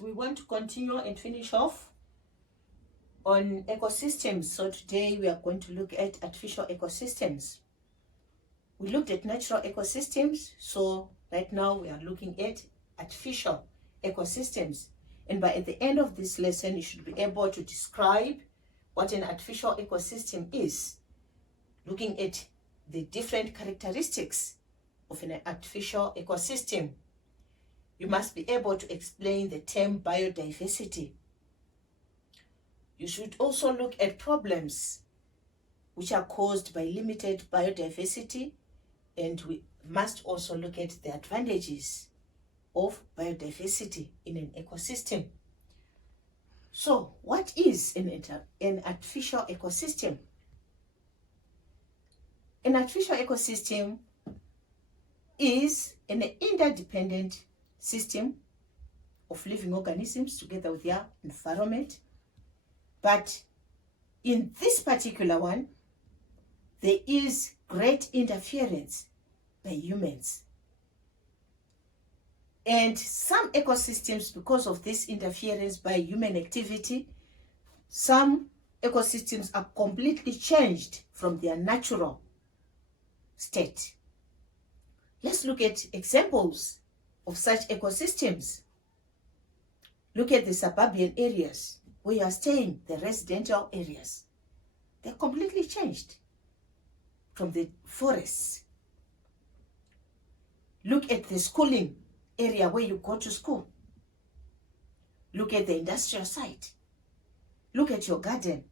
we want to continue and finish off on ecosystems. So today we are going to look at artificial ecosystems. We looked at natural ecosystems, so right now we are looking at artificial ecosystems. And by at the end of this lesson, you should be able to describe what an artificial ecosystem is, looking at the different characteristics of an artificial ecosystem. You must be able to explain the term biodiversity. You should also look at problems which are caused by limited biodiversity, and we must also look at the advantages of biodiversity in an ecosystem. So, what is an artificial ecosystem? An artificial ecosystem is an interdependent system of living organisms together with their environment. But in this particular one, there is great interference by humans. And some ecosystems, because of this interference by human activity, some ecosystems are completely changed from their natural state. Let's look at examples of such ecosystems. Look at the suburban areas where you are staying, the residential areas. They're completely changed from the forests. Look at the schooling area where you go to school. Look at the industrial site. Look at your garden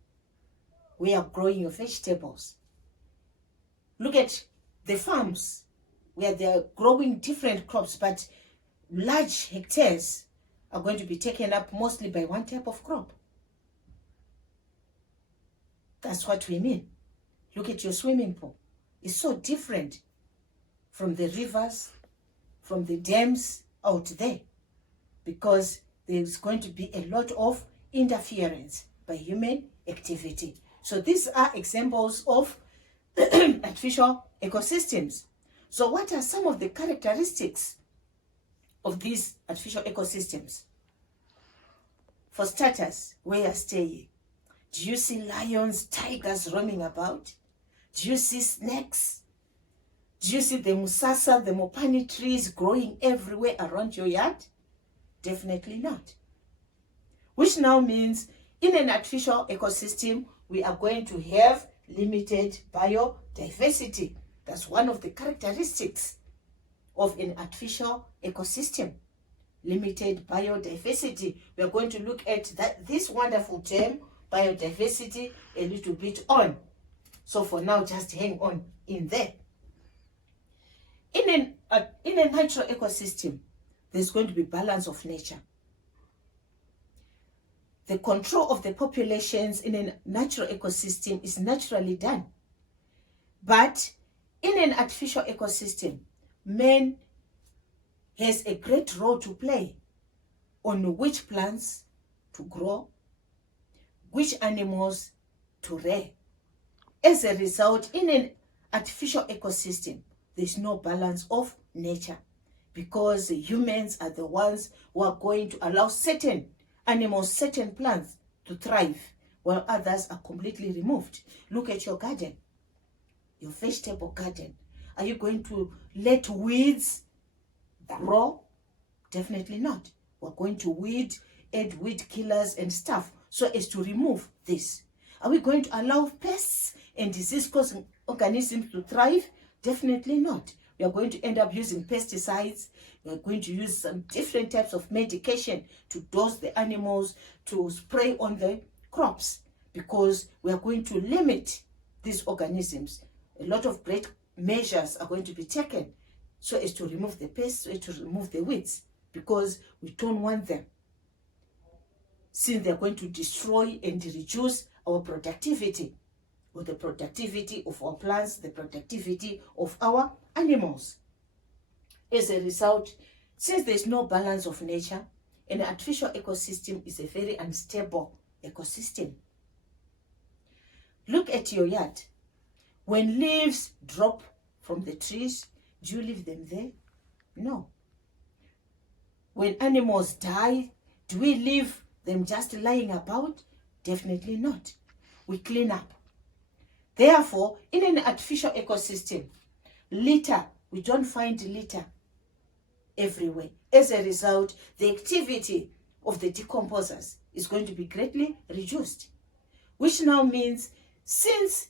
where you're growing your vegetables. Look at the farms where they're growing different crops, but large hectares are going to be taken up mostly by one type of crop. That's what we mean. Look at your swimming pool. It's so different from the rivers, from the dams out there, because there's going to be a lot of interference by human activity. So these are examples of artificial ecosystems. So what are some of the characteristics of these artificial ecosystems? For starters, where you're staying, do you see lions, tigers roaming about? Do you see snakes? Do you see the musasa, the mopani trees growing everywhere around your yard? Definitely not. Which now means in an artificial ecosystem, we are going to have limited biodiversity. That's one of the characteristics of an artificial ecosystem. Limited biodiversity. We are going to look at this wonderful term, biodiversity, a little bit on. So for now, just hang on in there. In a natural ecosystem, there's going to be balance of nature. The control of the populations in a natural ecosystem is naturally done. But in an artificial ecosystem, man has a great role to play on which plants to grow, which animals to rear. As a result, in an artificial ecosystem, there's no balance of nature, because humans are the ones who are going to allow certain animals, certain plants to thrive, while others are completely removed. Look at your garden, your vegetable garden. Are you going to let weeds grow? Definitely not. We're going to add weed killers and stuff so as to remove this. Are we going to allow pests and disease-causing organisms to thrive? Definitely not. We are going to end up using pesticides. We are going to use some different types of medication to dose the animals, to spray on the crops, because we are going to limit these organisms. A lot of great measures are going to be taken so as to remove the pests, so as to remove the weeds, because we don't want them, since they're going to destroy and reduce our productivity, or the productivity of our plants, the productivity of our animals. As a result, since there's no balance of nature, an artificial ecosystem is a very unstable ecosystem. Look at your yard. When leaves drop from the trees, do you leave them there? No. When animals die, Do we leave them just lying about? Definitely not. We clean up. Therefore, in an artificial ecosystem, litter, we don't find litter everywhere. As a result, the activity of the decomposers is going to be greatly reduced, which now means since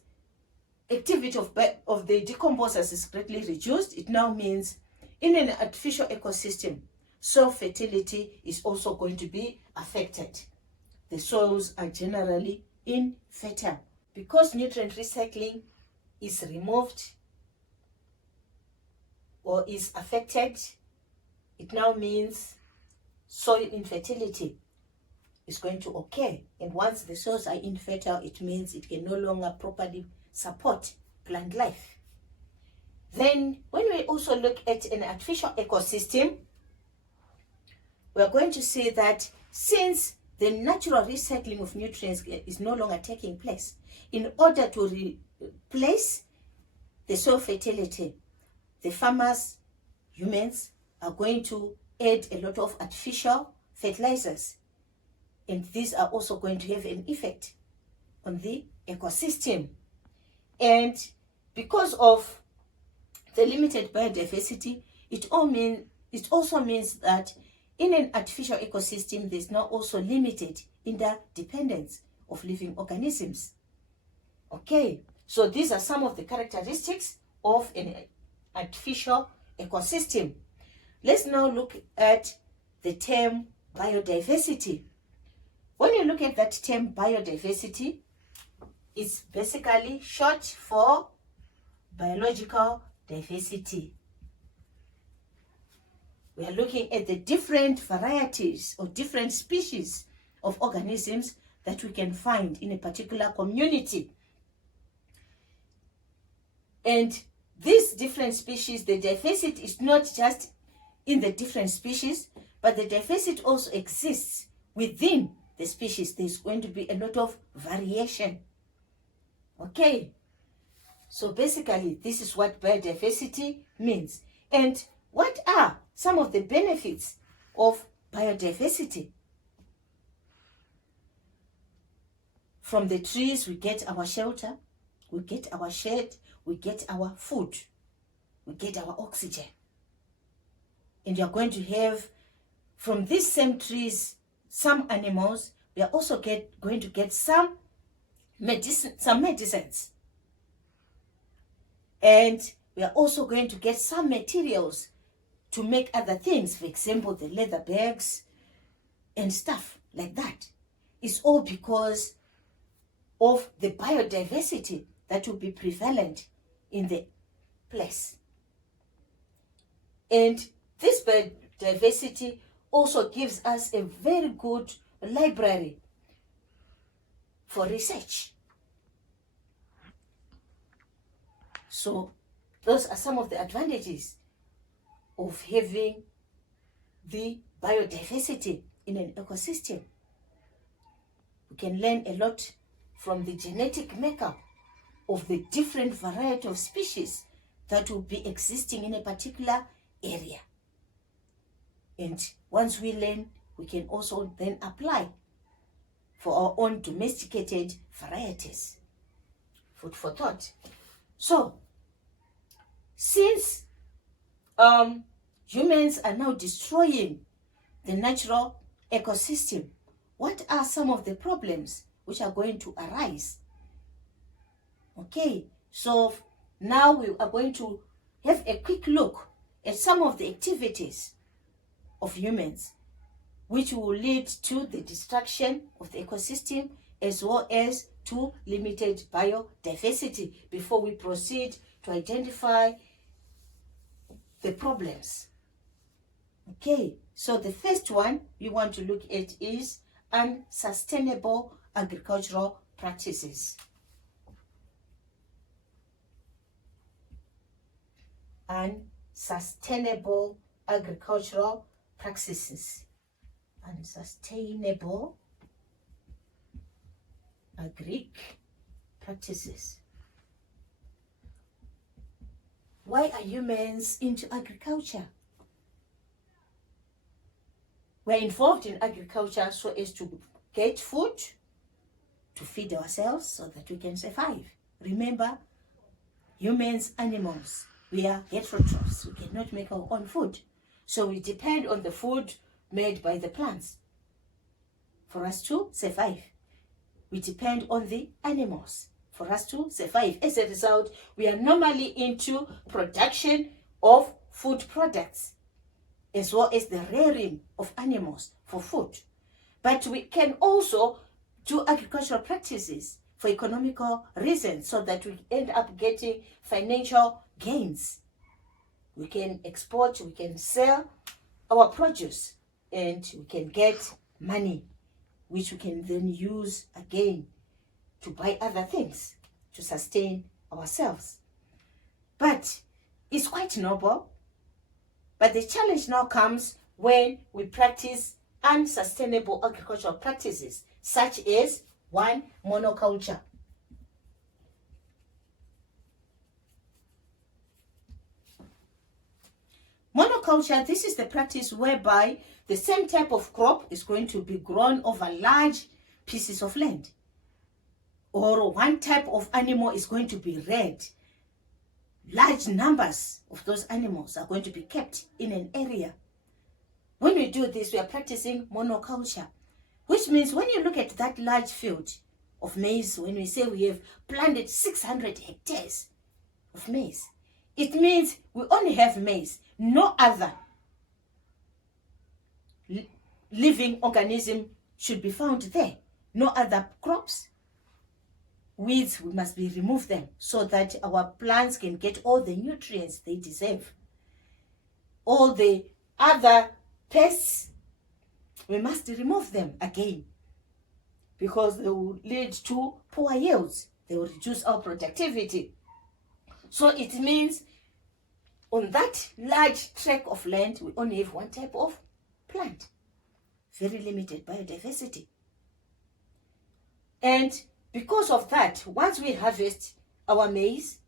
activity of the decomposers is greatly reduced, it now means in an artificial ecosystem, soil fertility is also going to be affected. The soils are generally infertile. Because nutrient recycling is removed or is affected, it now means soil infertility is going to occur. And once the soils are infertile, it means it can no longer properly support plant life. Then when we also look at an artificial ecosystem, we are going to see that since the natural recycling of nutrients is no longer taking place, in order to replace the soil fertility, the farmers, humans, are going to add a lot of artificial fertilizers. And these are also going to have an effect on the ecosystem. And because of the limited biodiversity, it also means that in an artificial ecosystem, there's now also limited interdependence of living organisms. Okay, so these are some of the characteristics of an artificial ecosystem. Let's now look at the term biodiversity. When you look at that term biodiversity, it's basically short for biological diversity. We are looking at the different varieties or different species of organisms that we can find in a particular community. And these different species, the diversity is not just in the different species, but the diversity also exists within the species. There's going to be a lot of variation. Okay, so basically this is what biodiversity means. And what are some of the benefits of biodiversity? From the trees, we get our shelter, we get our shade, we get our food, we get our oxygen. And you're going to have, from these same trees, some animals, we are also going to get some medicines. And we are also going to get some materials to make other things. For example, the leather bags and stuff like that. It's all because of the biodiversity that will be prevalent in the place. And this biodiversity also gives us a very good library for research. So those are some of the advantages of having the biodiversity in an ecosystem. We can learn a lot from the genetic makeup of the different variety of species that will be existing in a particular area. And once we learn, we can also then apply for our own domesticated varieties. Food for thought. So, since humans are now destroying the natural ecosystem, what are some of the problems which are going to arise? Okay, so now we are going to have a quick look at some of the activities of humans which will lead to the destruction of the ecosystem as well as to limited biodiversity before we proceed to identify the problems. Okay, so the first one we want to look at is unsustainable agricultural practices. Unsustainable agricultural practices. Unsustainable agric practices. Why are humans into agriculture? We're involved in agriculture so as to get food, to feed ourselves so that we can survive. Remember, humans, animals, we are heterotrophs. We cannot make our own food. So we depend on the food made by the plants for us to survive. We depend on the animals for us to survive. As a result, we are normally into production of food products as well as the rearing of animals for food. But we can also do agricultural practices for economical reasons so that we end up getting financial gains. We can export, we can sell our produce, and we can get money, which we can then use again to buy other things to sustain ourselves. But it's quite noble. But the challenge now comes when we practice unsustainable agricultural practices, such as one, monoculture. Monoculture, this is the practice whereby the same type of crop is going to be grown over large pieces of land. Or one type of animal is going to be reared. Large numbers of those animals are going to be kept in an area. When we do this, we are practicing monoculture, which means when you look at that large field of maize, when we say we have planted 600 hectares of maize, it means we only have maize, no other living organism should be found there, no other crops. Weeds, we must remove them so that our plants can get all the nutrients they deserve. All the other pests, we must remove them again because they will lead to poor yields. They will reduce our productivity. So it means on that large tract of land, we only have one type of plant. Very limited biodiversity. And because of that, once we harvest our maize,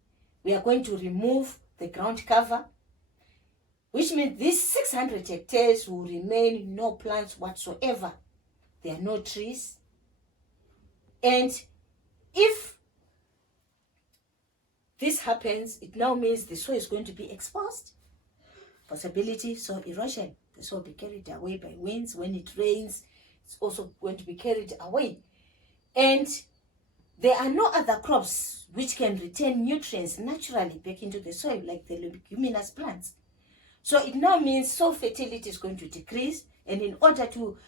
we are going to remove the ground cover, which means these 600 hectares will remain no plants whatsoever. There are no trees. And if this happens, it now means the soil is going to be exposed. Possibility, soil erosion. The soil will be carried away by winds. When it rains, it's also going to be carried away. And there are no other crops which can retain nutrients naturally back into the soil like the leguminous plants. So it now means soil fertility is going to decrease, and in order to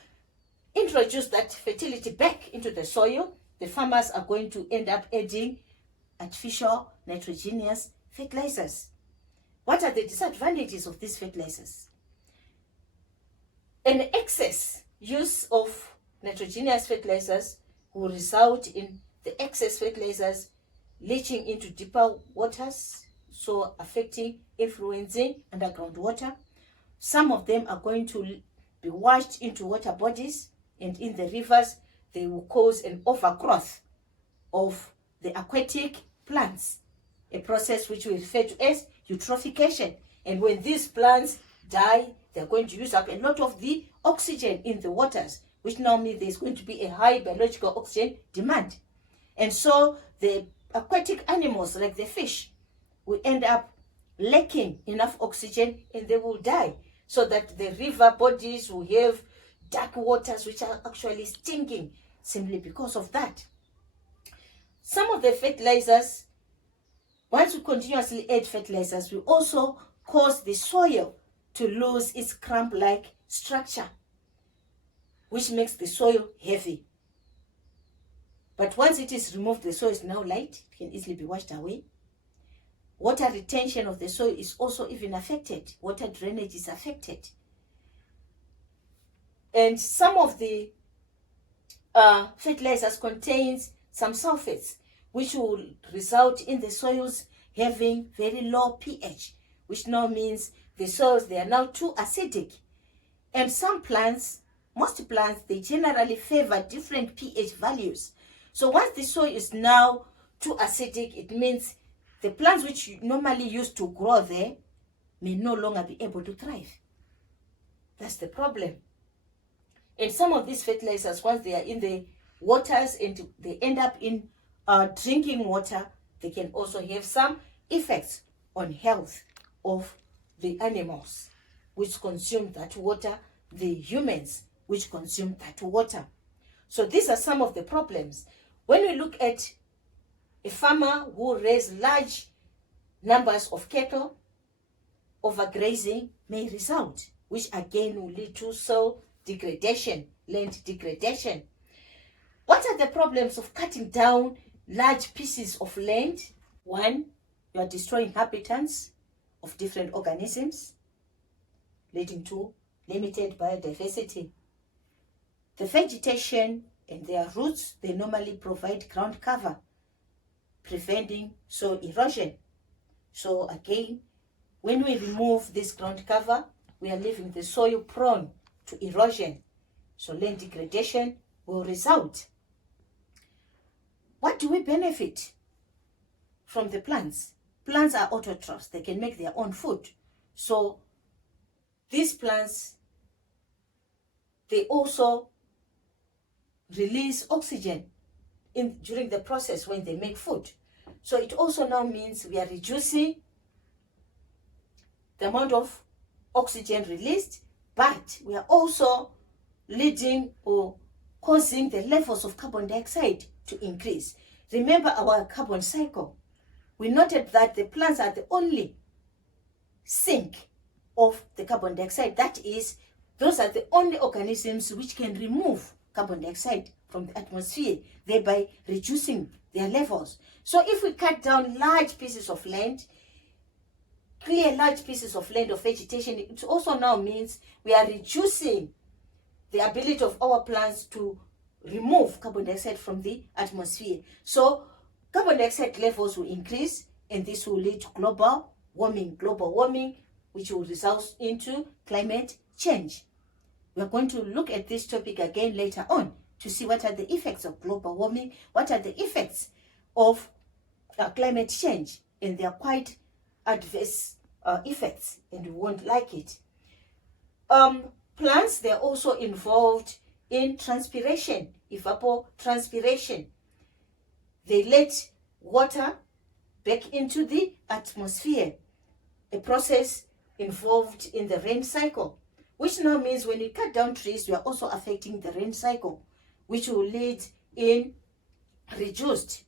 introduce that fertility back into the soil, the farmers are going to end up adding artificial nitrogenous fertilizers. What are the disadvantages of these fertilizers? An excess use of nitrogenous fertilizers will result in the excess fertilizers leaching into deeper waters, so affecting, influencing underground water. Some of them are going to be washed into water bodies, and in the rivers, they will cause an overgrowth of the aquatic plants, a process which we refer to as eutrophication. And when these plants die, they're going to use up a lot of the oxygen in the waters, which now means there's going to be a high biological oxygen demand. And so the aquatic animals, like the fish, will end up lacking enough oxygen and they will die. So that the river bodies will have dark waters which are actually stinking simply because of that. Some of the fertilizers, once we continuously add fertilizers, will also cause the soil to lose its crumb-like structure, which makes the soil heavy. But once it is removed, the soil is now light, it can easily be washed away. Water retention of the soil is also even affected. Water drainage is affected. And some of the fertilizers contains some sulfates, which will result in the soils having very low pH, which now means the soils, they are now too acidic. And some plants, most plants, they generally favor different pH values. So once the soil is now too acidic, it means the plants which you normally used to grow there may no longer be able to thrive. That's the problem. And some of these fertilizers, once they are in the waters and they end up in drinking water, they can also have some effects on health of the animals which consume that water, the humans which consume that water. So these are some of the problems. When we look at a farmer who raises large numbers of cattle, overgrazing may result, which again will lead to soil degradation, land degradation. What are the problems of cutting down large pieces of land? One, you are destroying habitats of different organisms, leading to limited biodiversity. The vegetation and their roots, they normally provide ground cover, preventing soil erosion. So again, when we remove this ground cover, we are leaving the soil prone to erosion. So land degradation will result. What do we benefit from the plants? Plants are autotrophs. They can make their own food. So these plants, they also release oxygen during the process when they make food. So it also now means we are reducing the amount of oxygen released, but we are also leading or causing the levels of carbon dioxide to increase. Remember our carbon cycle. We noted that the plants are the only sink of the carbon dioxide. That is, those are the only organisms which can remove carbon dioxide from the atmosphere, thereby reducing their levels. So if we cut down large pieces of land, clear large pieces of land of vegetation, it also now means we are reducing the ability of our plants to remove carbon dioxide from the atmosphere. So carbon dioxide levels will increase, and this will lead to global warming, which will result into climate change. We are going to look at this topic again later on to see what are the effects of global warming, what are the effects of climate change, and they are quite adverse effects, and we won't like it. Plants, they're also involved in transpiration, evapotranspiration. They let water back into the atmosphere, a process involved in the rain cycle, which now means when we cut down trees, we are also affecting the rain cycle, which will lead in reduced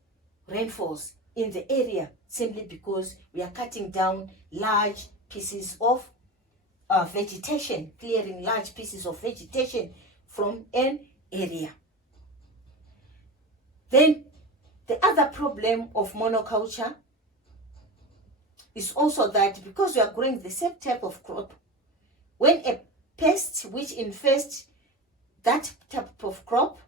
rainfalls in the area, simply because we are cutting down large pieces of vegetation, clearing large pieces of vegetation from an area. Then the other problem of monoculture is also that because we are growing the same type of crop, when a pest which infests that type of crop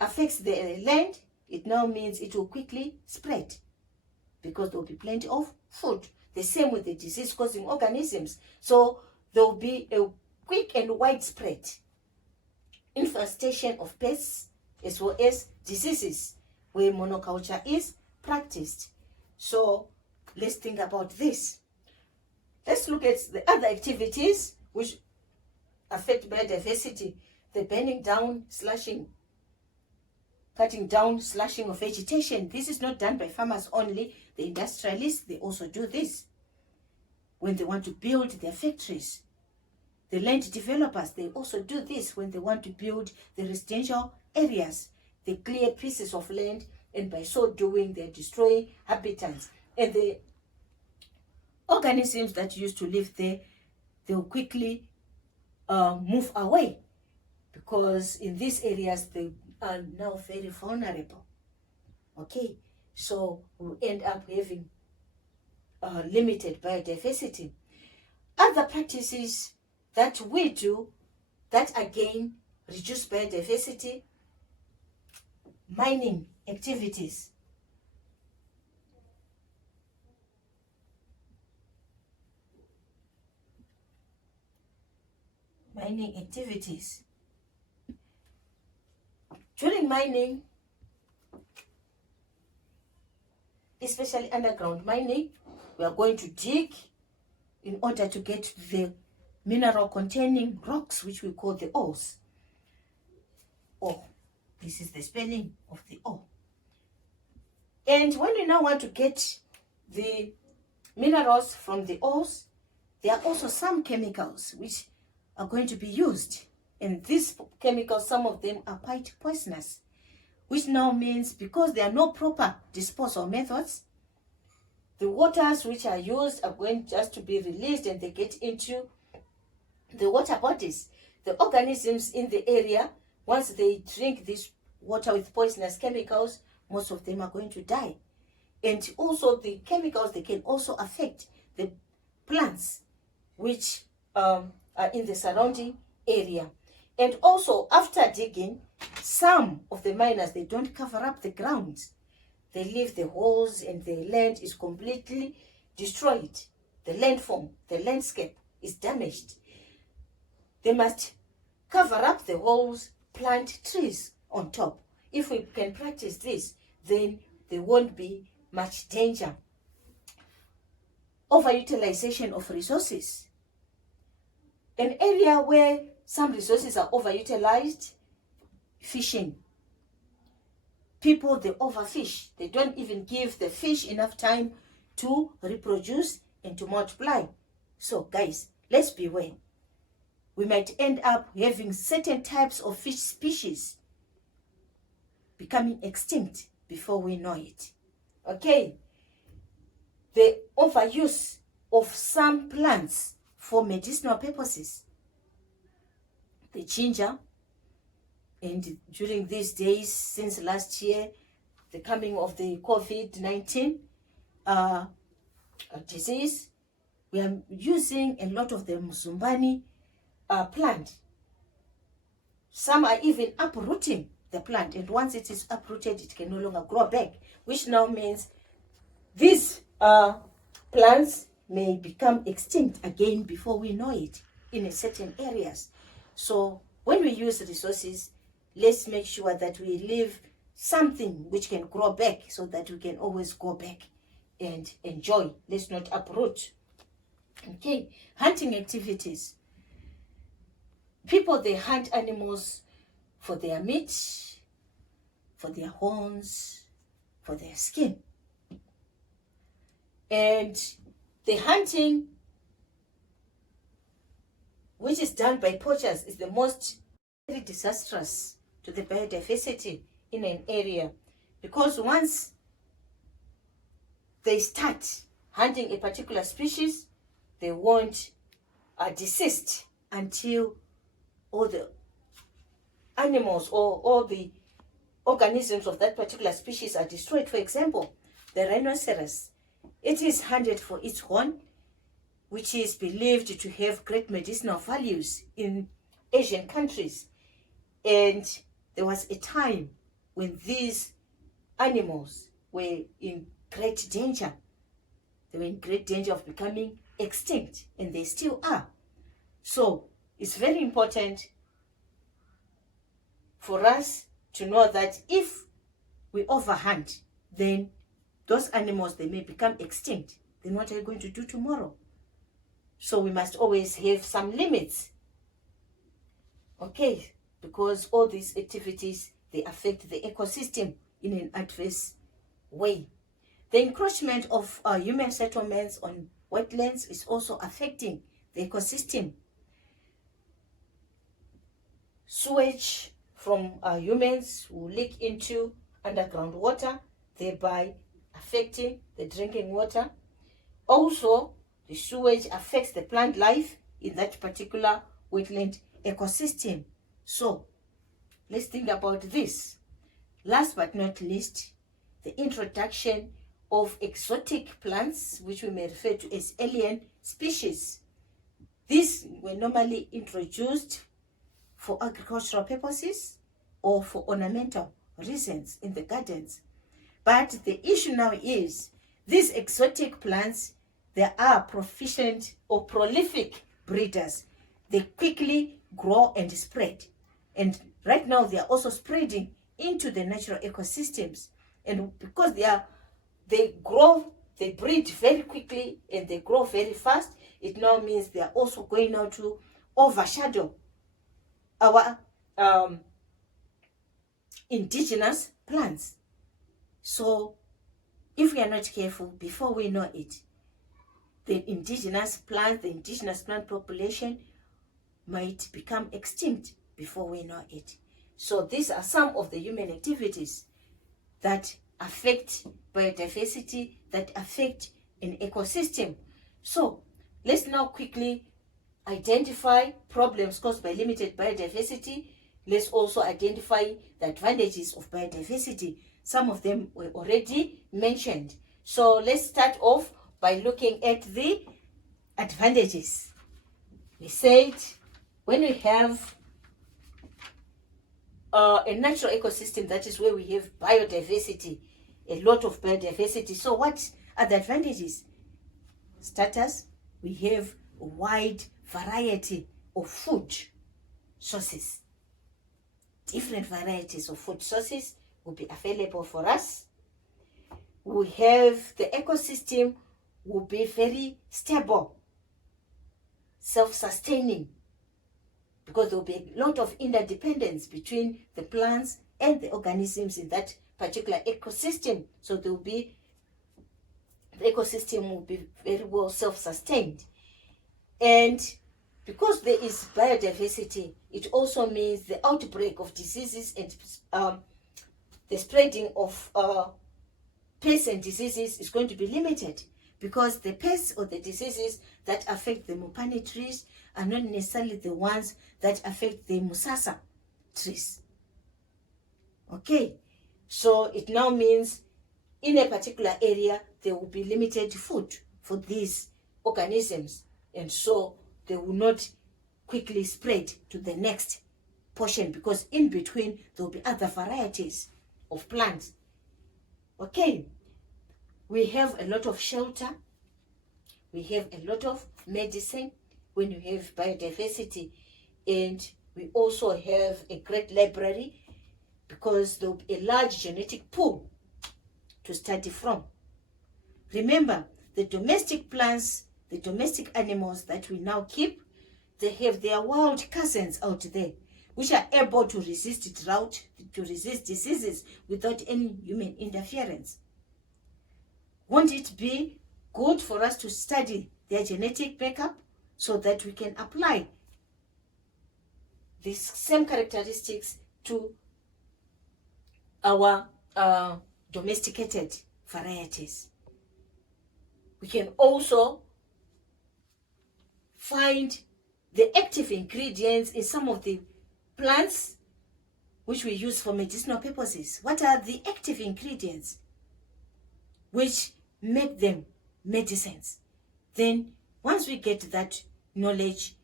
affects the land, it now means it will quickly spread because there will be plenty of food. The same with the disease-causing organisms. So there will be a quick and widespread infestation of pests as well as diseases where monoculture is practiced. So let's think about this. Let's look at the other activities which affect biodiversity. The burning down, slashing, cutting down, slashing of vegetation. This is not done by farmers only. The industrialists, they also do this when they want to build their factories. The land developers, they also do this when they want to build the residential areas. They clear pieces of land, and by so doing, they're destroying habitats. And the organisms that used to live there, they'll quickly move away, because in these areas, they are now very vulnerable. Okay, so we'll end up having limited biodiversity. Other practices that we do that again reduce biodiversity: mining activities. Mining activities. During mining, especially underground mining, we are going to dig in order to get the mineral containing rocks, which we call the ores. ore. This is the spelling of the ore. And when we now want to get the minerals from the ores, there are also some chemicals which are going to be used. And these chemicals, some of them are quite poisonous, which now means because there are no proper disposal methods, the waters which are used are going just to be released and they get into the water bodies. The organisms in the area, once they drink this water with poisonous chemicals, most of them are going to die. And also the chemicals, they can also affect the plants which are in the surrounding area. And also after digging, some of the miners, they don't cover up the ground. They leave the holes and the land is completely destroyed. The landform, the landscape is damaged. They must cover up the holes, plant trees on top. If we can practice this, then there won't be much danger. Overutilization of resources. An area where some resources are overutilized, fishing. People, they overfish. They don't even give the fish enough time to reproduce and to multiply. So guys, let's beware. We might end up having certain types of fish species becoming extinct before we know it. Okay, the overuse of some plants for medicinal purposes. The ginger, and during these days, since last year, the coming of the COVID-19 disease, we are using a lot of the Mzumbani plant. Some are even uprooting the plant, and once it is uprooted, it can no longer grow back, which now means these plants may become extinct again before we know it in certain areas. So when we use resources, let's make sure that we leave something which can grow back so that we can always go back and enjoy. Let's not uproot. Okay, hunting activities. People, they hunt animals for their meat, for their horns, for their skin. And the hunting which is done by poachers is the most very disastrous to the biodiversity in an area, because once they start hunting a particular species, they won't desist until all the animals or all the organisms of that particular species are destroyed. For example, the rhinoceros, it is hunted for its horn, which is believed to have great medicinal values in Asian countries. And there was a time when these animals were in great danger. They were in great danger of becoming extinct, and they still are. So it's very important for us to know that if we overhunt, then those animals, they may become extinct. Then what are you going to do tomorrow? So we must always have some limits. Okay, because all these activities, they affect the ecosystem in an adverse way. The encroachment of human settlements on wetlands is also affecting the ecosystem. Sewage from humans will leak into underground water, thereby affecting the drinking water. Also, the sewage affects the plant life in that particular wetland ecosystem. So, let's think about this. Last but not least, the introduction of exotic plants, which we may refer to as alien species. These were normally introduced for agricultural purposes or for ornamental reasons in the gardens. But the issue now is these exotic plants, they are proficient or prolific breeders. They quickly grow and spread. And right now they are also spreading into the natural ecosystems. And because they grow, they breed very quickly and they grow very fast, it now means they are also going now to overshadow our indigenous plants. So if we are not careful, before we know it, the indigenous plant population might become extinct before we know it. So these are some of the human activities that affect biodiversity, that affect an ecosystem. So let's now quickly identify problems caused by limited biodiversity. Let's also identify the advantages of biodiversity. Some of them were already mentioned. So let's start off by looking at the advantages. We said when we have a natural ecosystem, that is where we have biodiversity, a lot of biodiversity. So what are the advantages? Starters, we have a wide variety of food sources. Different varieties of food sources will be available for us. We have the ecosystem will be very stable, self-sustaining, because there will be a lot of interdependence between the plants and the organisms in that particular ecosystem. So the ecosystem will be very well self-sustained. And because there is biodiversity, it also means the outbreak of diseases and the spreading of pests and diseases is going to be limited, because the pests or the diseases that affect the mopane trees are not necessarily the ones that affect the musasa trees. Okay, so it now means in a particular area there will be limited food for these organisms, and so they will not quickly spread to the next portion, because in between there will be other varieties of plants. Okay, we have a lot of shelter, we have a lot of medicine when you have biodiversity, and we also have a great library, because there will be a large genetic pool to study from. Remember, the domestic plants, the domestic animals that we now keep, they have their wild cousins out there, which are able to resist drought, to resist diseases without any human interference. Won't it be good for us to study their genetic makeup so that we can apply these same characteristics to our domesticated varieties? We can also find the active ingredients in some of the plants which we use for medicinal purposes. What are the active ingredients which make them medicines? Then once we get that knowledge,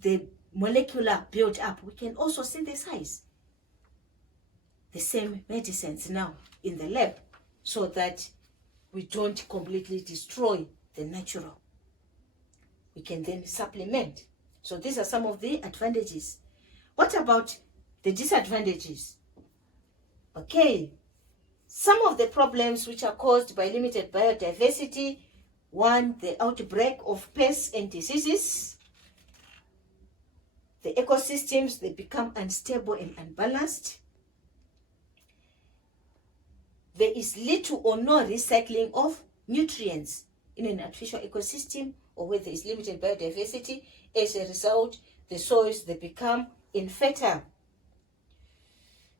the molecular build up, we can also synthesize the same medicines now in the lab, so that we don't completely destroy the natural. We can then supplement. So these are some of the advantages. What about the disadvantages? Okay, some of the problems which are caused by limited biodiversity: one, the outbreak of pests and diseases. The ecosystems, they become unstable and unbalanced. There is little or no recycling of nutrients in an artificial ecosystem, or where there is limited biodiversity. As a result, the soils, they become infertile.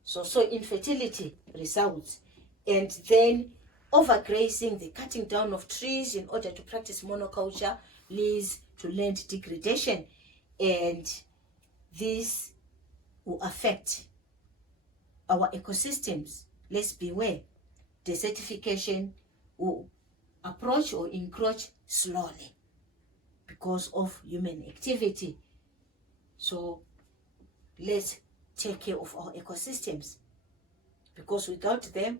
So soil infertility results. And then overgrazing, the cutting down of trees in order to practice monoculture, leads to land degradation, and this will affect our ecosystems. Let's beware. Desertification will approach or encroach slowly because of human activity. So let's take care of our ecosystems, because without them,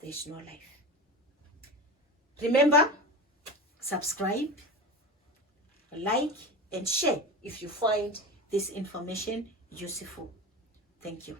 there is no life. Remember, subscribe, like, and share if you find this information useful. Thank you.